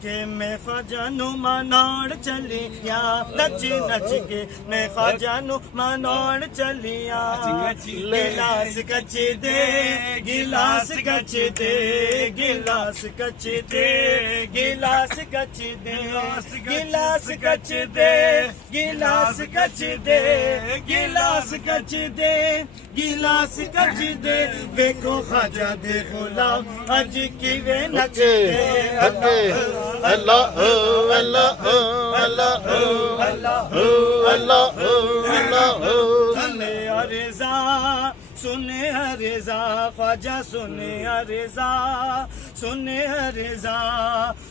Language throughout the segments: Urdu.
کہ میں خواجہ نو مناڑ چلیا نچ نچ کے میں خواجہ نو مناڑ چلیا گلاس کچ دے گلاس کچ دے گلاس کچ دے گلاس کچ دے گلاس کچ دے گلاس کچ دے گلاس کچ دے گلاس کچ دے ویکھو خواجہ دے غلام اج کیویں نچ دے اللہ اللہ اللہ اللہ اللہ اللہ سنے رضا سنے رضا خواجہ سنے رضا سنے رضا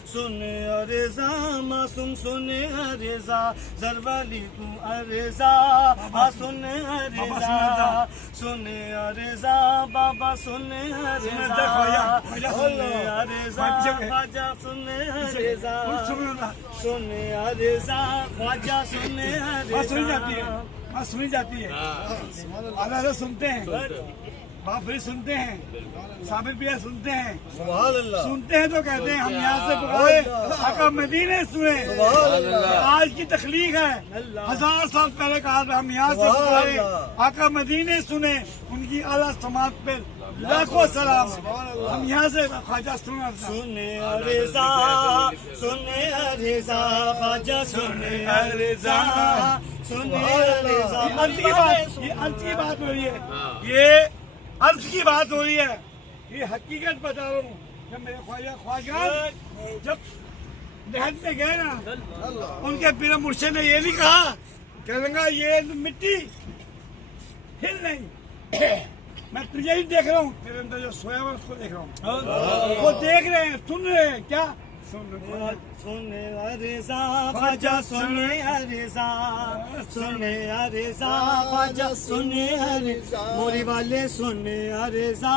سنے رضا معصوم سنے رضا زروالی تو رضا سنے رضا سنے رضا بابا سنے رضا سنے رضا خواجہ سنے رضا سنے رضا خواجہ سنے رضا بات سنی جاتی ہے آدھا سنتے ہیں بافری سنتے ہیں ثابت بھی سنتے ہیں سنتے ہیں تو کہتے ہیں ہم یہاں سے بغائے آقا مدینے سنے آج کی تخلیق ہے 1000 سال پہلے کہا تھا ہم یہاں سے بغائے آقا مدینے سنے ان کی اعلیٰ سماعت پہ لاکھوں سلام ہم یہاں سے خواجہ سنا سنے رضا سنے رضا خواجہ سنے رضا سنے رضا عرض کی بات ہو رہی ہے یہ عرض کی بات ہو رہی ہے یہ حقیقت بتا رہا ہوں جب میرے خواجہ جب دہد میں گئے نا ان کے پیر مرشد نے یہ نہیں کہا کہنے گا یہ مٹی ہل نہیں میں تجھے ہی دیکھ رہا ہوں تیرے اندر جو سویا ہوا اس کو دیکھ رہا ہوں وہ دیکھ رہے ہیں سن رہے ہیں کیا سنے رضا خواجہ سنے رضا سنے رضا خواجہ سنے رضا موری والے سنے رضا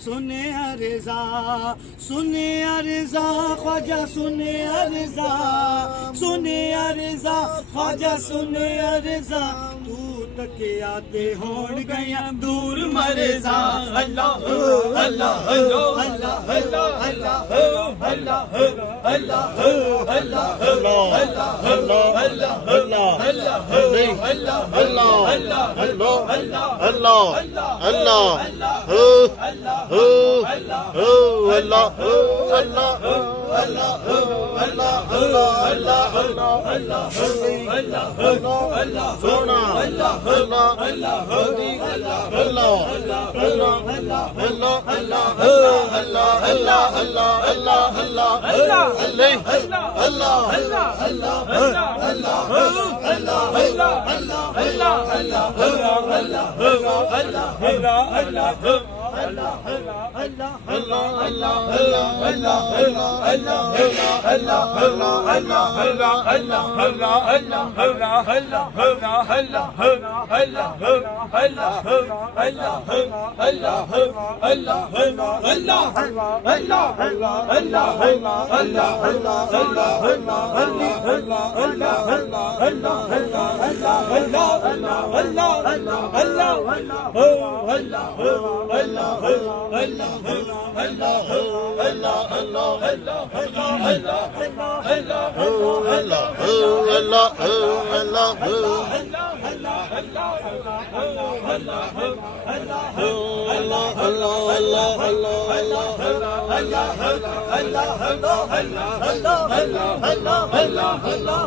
سنے رضا سنے رضا خواجہ سنے رضا سنے رضا خواجہ سنے رضا تو تک آتے ہون گیا دور مرزا اللہ اللہ اللہ اللہ اللہ اللہ اللہ اللہ